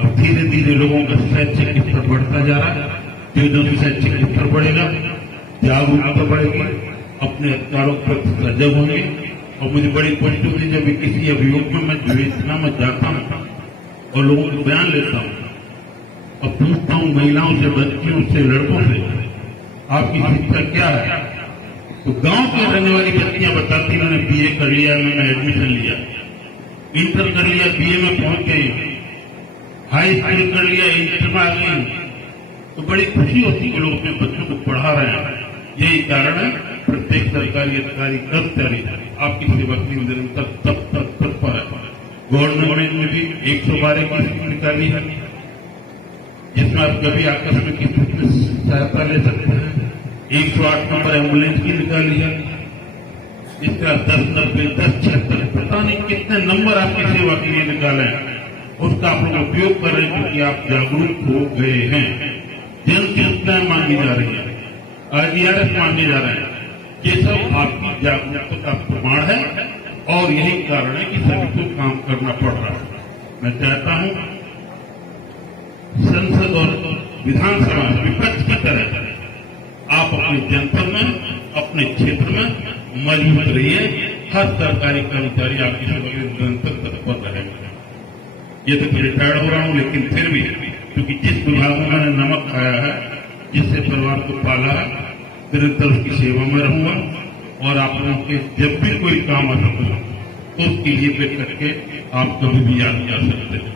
अब धीरे धीरे लोगों का शैक्षिक स्तर बढ़ता जा रहा है। जो शैक्षिक स्तर बढ़ेगा, जागरूकता बढ़ेगी, अपने अधिकारों पर सजग होंगे। और मुझे बड़ी खुशी होती है जब किसी अभियोग में मैं विवेचना में जाता हूं और लोगों को बयान लेता हूं और पूछता हूं महिलाओं से, बच्चियों से, लड़कों से, आपकी शिक्षा क्या है? तो गांव की रहने वाली बच्चियां बताती मैंने बीए कर लिया, मैंने एडमिशन लिया, इंटर कर लिया, बीए में पहुंच गई, हाई स्कूल कर लिया, इंटर में आ गई। तो बड़ी खुशी होती है कि लोग अपने बच्चों को पढ़ा रहे हैं। यही कारण है प्रत्येक सरकारी अधिकारी कर्मचारी आपकी सेवा के लिए निरंतर तब तक तत्पर है। गवर्नमेंट ने भी 112 की स्कीम निकाली है, जिसमें आप कभी आकस्मिक स्थिति में सहायता ले सकते हैं। 108 नंबर एम्बुलेंस की निकाली है। इसका 10 पता नहीं कितने नंबर आपकी सेवा के लिए निकाले हैं, उसका आप लोग उपयोग कर रहे हैं क्योंकि आप जागरूक हो गए हैं। जन सूचनाएं मांगी जा रही है, IDRS मांगे जा रहे हैं। ये सब आपकी जागरूकता का प्रमाण है और यही कारण है कि सभी को काम करना पड़ रहा है। मैं चाहता हूं संसद और विधानसभा विपक्ष की तरह आप अपने जनपद में, अपने क्षेत्र में मजबूत रहिए। हर सरकारी कर्मचारी आपकी सेवा के निरंतर तत्पर रहेगा। ये तो मैं रिटायर्ड हो रहा हूं, लेकिन फिर भी क्योंकि जिस विभाग में मैंने नमक खाया है, जिससे परिवार को पाला है, निरंतर उसकी सेवा में रहूंगा और आप लोगों के जब भी कोई काम आ सकूंगा तो उसके लिए पे करके आप कभी भी याद कर सकते हैं।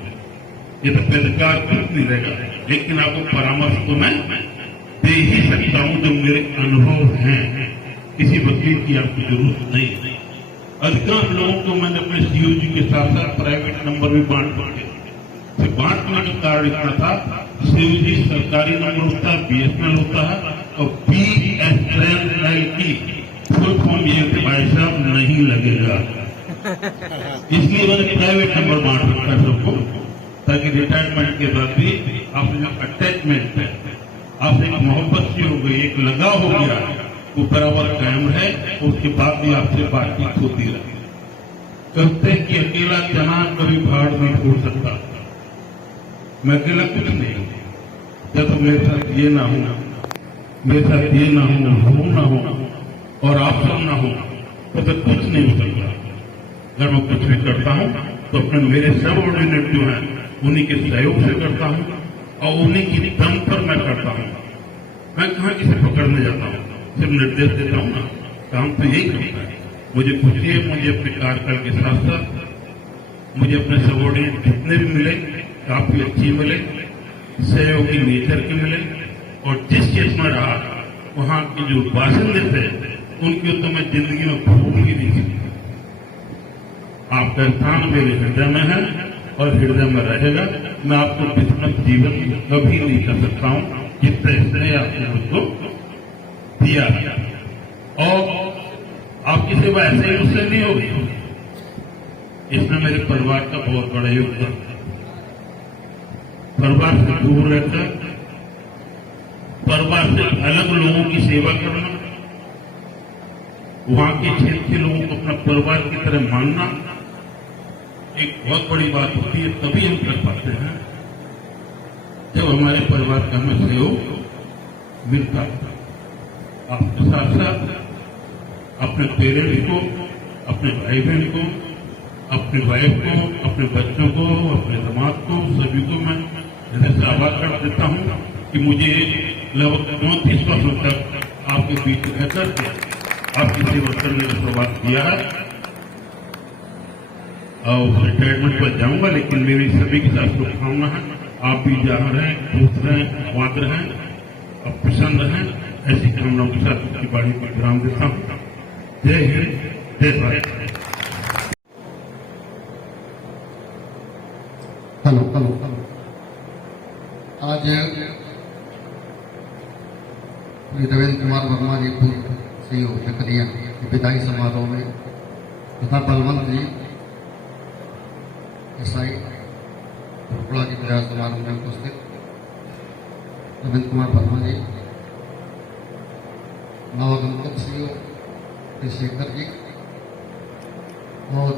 ये तो पत्रकार कुछ नहीं रहेगा, लेकिन आपको परामर्श तो मैं दे ही सकता हूं जो मेरे अनुभव हैं। किसी वकील की आपको जरूरत नहीं है। अधिकांश लोगों को मैंने अपने COG के साथ साथ प्राइवेट नंबर भी बांटने का कारण इतना था, COG सरकारी नंबर होता है, BSNL होता है और BSNL की फुल फॉर्म ये भाई साहब नहीं लगेगा, इसलिए मैंने प्राइवेट नंबर बांट रखा है सबको, ताकि रिटायरमेंट के बाद भी आपने जो अटैचमेंट है, आपसे एक मोहब्बत सी हो गई, एक लगाव हो गया, वो बराबर कायम है। उसके बाद भी आपसे बातचीत होती रही। कहते हैं कि अकेला चना कभी भाड़ नहीं फोड़ सकता। मैं अकेला कुछ नहीं हूं। जब मेरे साथ ये ना हो, मेरे साथ ये ना हो ना हो और आप सब ना हो तो फिर कुछ नहीं हो सकता। अगर मैं कुछ भी करता हूं तो अपने मेरे सबऑर्डिनेट जो हैं उन्हीं के सहयोग से करता हूं और उन्हीं की दम पर मैं करता हूं। मैं कहां किसे पकड़ने जाता हूं, सिर्फ निर्देश देता हूं ना, काम तो यही करता है। मुझे खुशी है, मुझे अपने कार्यकाल के साथ साथ मुझे अपने सबऑर्डिनेट जितने भी मिले काफी अच्छी मिले, सहयोगी नेचर के मिले और जिस चीज में रहा वहां के जो बाशिंदे थे उनकी तो मैं जिंदगी में भूल ही नहीं सकता। आपका स्थान मेरे हृदय में है और हृदय में रहेगा। मैं आपको विस्मृत जीवन कभी नहीं कर सकता हूं जितने स्नेह आपने मुझको दिया, और आपकी सेवा ऐसे ही मुझसे नहीं होगी। इसमें मेरे परिवार का बहुत बड़ा योगदान है। परिवार से दूर रहकर परिवार से अलग लोगों की सेवा करना, वहां के क्षेत्र के लोगों को अपना परिवार की तरह मानना एक बहुत बड़ी बात होती है। तभी हम कर पाते हैं जब हमारे परिवार का हमें सहयोग मिलता है। आपके साथ साथ अपने पेरेंट्स को, अपने भाई बहन को, अपने वाइफ को, अपने बच्चों को, अपने समाज को, सभी को मैं हृदय से आभार कर देता हूं कि मुझे लगभग 34 वर्षों तक आपके बीच रहकर आपकी सेवा करने का सौभाग्य दिया है। और रिटायरमेंट पर जाऊंगा, लेकिन मेरी सभी के साथ शुभकामना है। आप भी जहां रहें, खुश रहें, आबाद रहें और प्रसन्न रहें, ऐसी कामनाओं के साथ उसकी बाड़ी को विराम देता हूं। जय हिंद, जय भारत। हेलो आज देवेंद्र कुमार वर्मा जी पूर्व CEO जकरिया के विदाई समारोह में तथा बलवंत जी SI भोपड़ा की विदाई समारोह में उपस्थित देवेंद्र कुमार वर्मा जी, नवागंतुक CEO शेखर जी और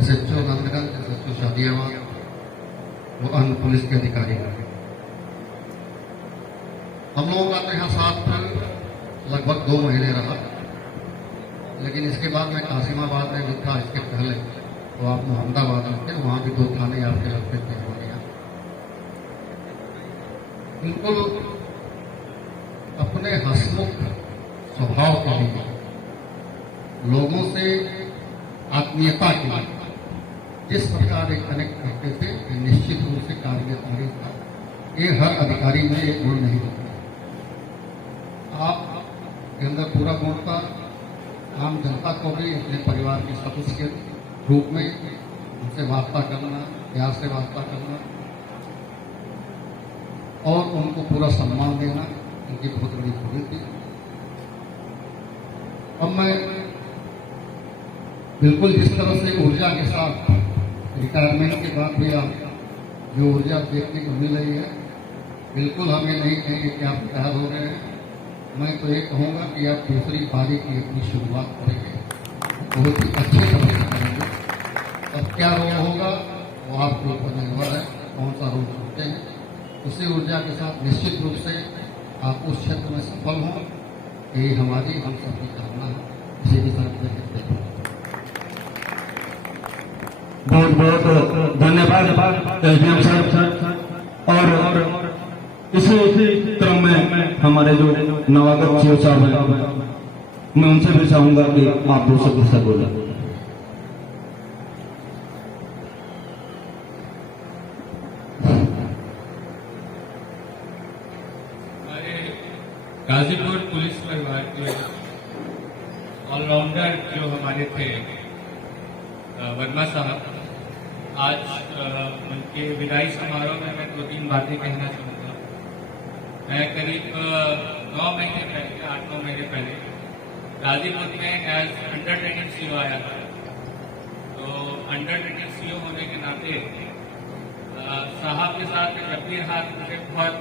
SHO नंदगंज, SHO शादियाबाद वो अन्य पुलिस के अधिकारी हैं। हम लोगों का तो यहाँ साथ लगभग 2 महीने रहा, लेकिन इसके बाद मैं कासिमाबाद में भी था। इसके पहले तो आप मोहम्मदाबाद में थे, वहाँ भी 2 थाने आपके लगते थे हमारे यहाँ। बिल्कुल अपने हंसमुख स्वभाव के लिए, लोगों से आत्मीयता के लिए जिस प्रकार एक कनेक्ट करते थे, निश्चित रूप से कार्यकारी था। ये हर अधिकारी में एक गुण नहीं होता। आप के अंदर पूरा गुण था। आम जनता को भी, अपने परिवार के सदस्य रूप में उनसे वार्ता करना, प्यार से वार्ता करना और उनको पूरा सम्मान देना उनकी बहुत बड़ी खूबी थी। अब मैं बिल्कुल जिस तरह से ऊर्जा के साथ रिटायरमेंट के बाद भी आप जो ऊर्जा देखने को मिल रही है, बिल्कुल हमें नहीं कहेंगे कि आप रिटायर हो गए हैं। मैं तो ये कहूँगा कि आप दूसरी पारी की अपनी शुरुआत करेंगे, बहुत ही अच्छे तरह से करेंगे। अब क्या रोल होगा वो आपके ऊपर निर्भर है, कौन सा रोल चुनते हैं। उसी ऊर्जा के साथ निश्चित रूप से आप उस क्षेत्र में सफल हों, यही हमारी हम सबकी कामना है। इसी के साथ कहते हैं बहुत बहुत धन्यवाद एसडीएम साहब। और इसी क्रम में हमारे जो नवागत सीओ साहब हैं, मैं उनसे भी चाहूंगा कि आप 2 शब्द से बोलें। गाजीपुर पुलिस परिवार के ऑलराउंडर जो हमारे थे वर्मा साहब, आज उनके विदाई समारोह में मैं 2-3 बातें कहना चाहूँगा। मैं करीब 9 महीने पहले, 8-9 महीने पहले गाजीपुर में एज अंडर ट्रेनिंग सीओ आया था। तो अंडर ट्रेनिंग सीओ होने के नाते साहब के साथ जब भी हाथ मुझे बहुत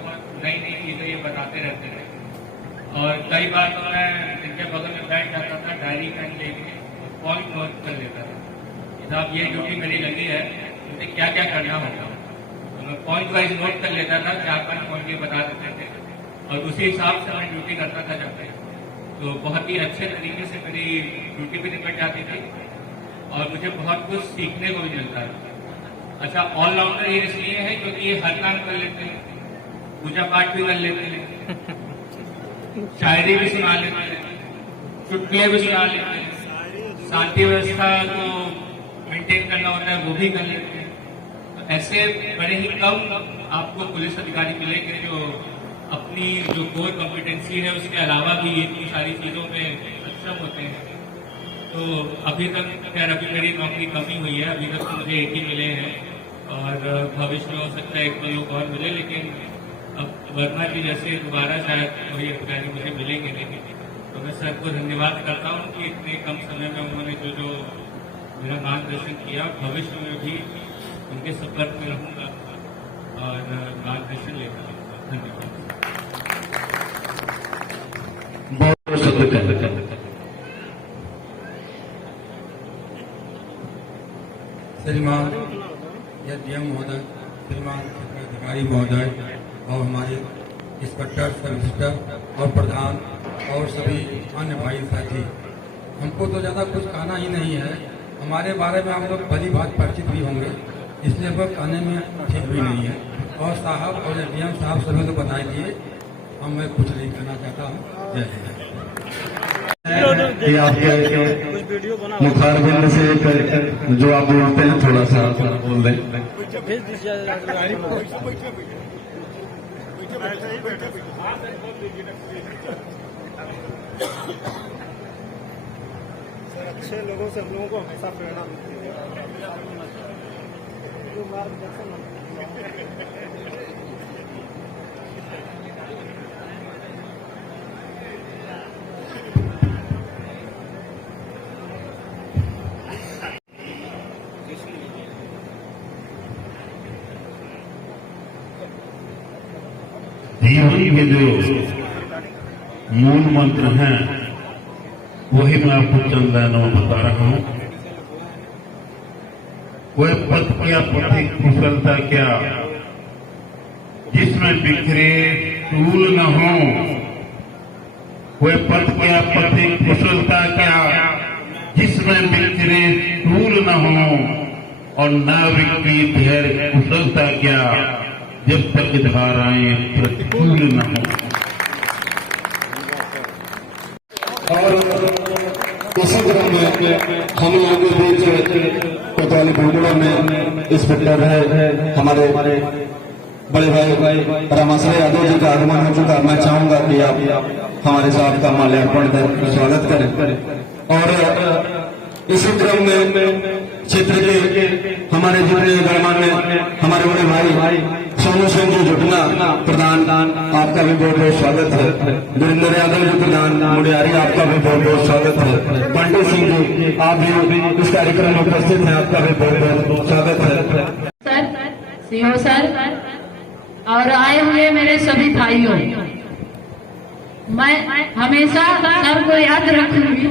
नई नई चीज़ें ये बताते रहते थे और कई बार तो मैं इनके बगल में बैठ जाता था, डायरी पेन लेके पॉइंट नोट कर लेता था। साहब ये ड्यूटी मेरी लगी है, मुझे क्या क्या करना होगा, तो मैं पॉइंट वाइज नोट कर लेता था। 4-5 पॉइंट ये बता देते थे और उसी हिसाब से मैं ड्यूटी करता था जब तक। तो बहुत ही अच्छे तरीके से मेरी ड्यूटी भी निपट जाती थी और मुझे बहुत कुछ सीखने को भी मिलता था। अच्छा, ऑलराउंडर ये इसलिए है क्योंकि ये हर काम कर लेते हैं, पूजा पाठ भी कर लेते हैं, शायरी भी सुना लेते हैं, चुटकुले भी सुना लेते हैं, शांति व्यवस्था को मेंटेन करना होता है वो भी कर लेते हैं। तो ऐसे बड़े ही कम आपको पुलिस अधिकारी मिलेंगे जो अपनी जो कोर कॉम्पिटेंसी है उसके अलावा भी इतनी सारी चीज़ों में सक्षम होते हैं। तो अभी तक खैर अभी मेरी नौकरी कम ही हुई है, अभी तक तो मुझे 1 ही मिले हैं और भविष्य में हो सकता है 1-2 लोग और मिले, लेकिन अब वर्मा जी जैसे दोबारा शायद वही अधिकारी मुझे मिलेंगे नहीं। तो मैं सर को धन्यवाद करता हूँ कि इतने कम समय में उन्होंने जो मेरा मार्गदर्शन किया, भविष्य में भी उनके संपर्क में रहूँगा और मार्गदर्शन लेता रहूँगा। धन्यवाद। श्रीमान एसडीएम महोदय, श्रीमान अधिकारी महोदय और हमारे इंस्पेक्टर, सब इंस्पेक्टर और प्रधान और सभी अन्य भाई साथी, हमको तो ज़्यादा कुछ कहना ही नहीं है। हमारे बारे में आप लोग भली बात परिचित भी होंगे, इसलिए वो कहने में ठीक भी नहीं है। और साहब और एसडीएम साहब सभी तो बताए दिए, हम मैं कुछ नहीं कहना चाहता हूँ। जय हिंद। कि आपके मुखारबिंद से जो आप बोलते हैं थोड़ा सा बोल दें। अच्छे लोगों से हम लोगों को हमेशा प्रेरणा मिलती है। जीवन के जो मूल मंत्र हैं वही मैं आपको चंद लाइनों में बता रहा हूं। वह पथ क्या पथिक कुशलता क्या, जिसमें बिखरे टूल न हो। वह पथ क्या पथिक कुशलता क्या, जिसमें बिखरे टूल न हो। और नाविक की धैर्य कुशलता क्या, जब तक धाराएं प्रतिकूल न हो। और इसी क्रम में हम लोगों के बीच कोतवाली भूगोल में इंस्पेक्टर है हमारे बड़े भाई रामाश्रय यादव जी का आगमन हो चुका। मैं चाहूंगा कि आप हमारे साथ का माल्यार्पण कर स्वागत करें। और इसी क्रम में क्षेत्र के हमारे जितने गणमान्य हमारे बड़े भाई सोनू सिंह जी जुटना प्रधान, आपका भी बहुत बहुत स्वागत है। वीरेंद्र यादव जी प्रधान मुड़ियारी, आपका भी बहुत बहुत स्वागत है। पंडित सिंह जी, आप भी इस कार्यक्रम में उपस्थित हैं, आपका भी बहुत बहुत स्वागत है। सर, सीओ सर और आए हुए मेरे सभी भाइयों, मैं हमेशा सर को याद रखूंगी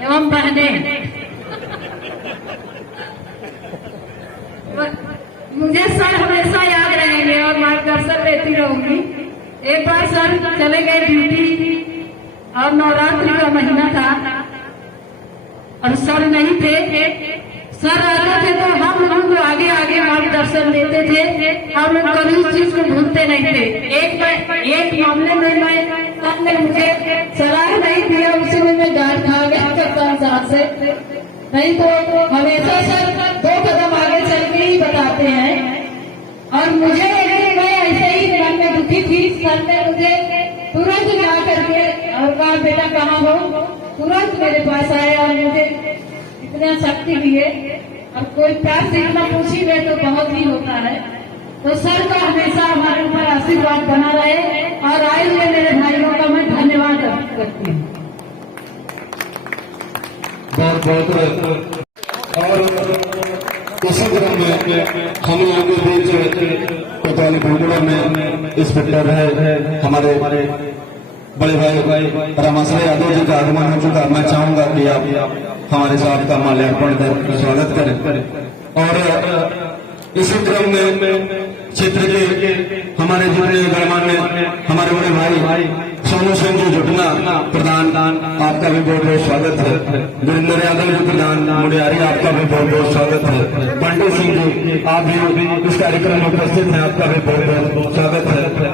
एवं बहने मुझे सर हमेशा याद रहेंगे और मार्गदर्शन लेती रहूंगी। एक बार सर चले गए ड्यूटी और नवरात्रि का महीना था और सर नहीं थे। सर आते थे तो हम लोगों को आगे आगे मार्गदर्शन देते थे, हम लोग कभी उस चीज को भूलते नहीं थे। एक मामले में मैं सर ने मुझे सलाह नहीं दिया, उसी में मैं डांट खा गया कप्तान साहब से। नहीं तो हमेशा सर 2 कदम आगे चल के ही बताते हैं। और मुझे मैं ऐसे ही मन में दुखी थी, सर ने मुझे तुरंत जा करके और कहा बेटा कहाँ हो, तुरंत मेरे पास आए और मुझे इतना शक्ति दिए। और कोई प्यार से इतना पूछी गए तो बहुत ही होता है। तो सर का हमेशा हमारे ऊपर आशीर्वाद बना रहे और आए हुए मेरे भाइयों का मैं धन्यवाद करती हूँ। बहुत बहुत। और इसी क्रम में हम लोगों के बीच कोतवाली भूलपुरा में इंस्पेक्टर है हमारे बड़े भाई रामाश्रय यादव जी का आगमन हो चुका। मैं चाहूंगा कि आप हमारे साथ का माल्यार्पण कर स्वागत करें। और इसी क्रम में क्षेत्र के हमारे जितने गणमान्य हमारे बड़े भाई सोनू सिंह जी जुटना प्रधान, आपका भी बहुत बहुत स्वागत है। वीरेंद्र यादव जी प्रधान मुड़ियारी, आपका भी बहुत बहुत स्वागत है। पंडित सिंह जी, आप भी इस कार्यक्रम में उपस्थित हैं, आपका भी बहुत बहुत स्वागत है।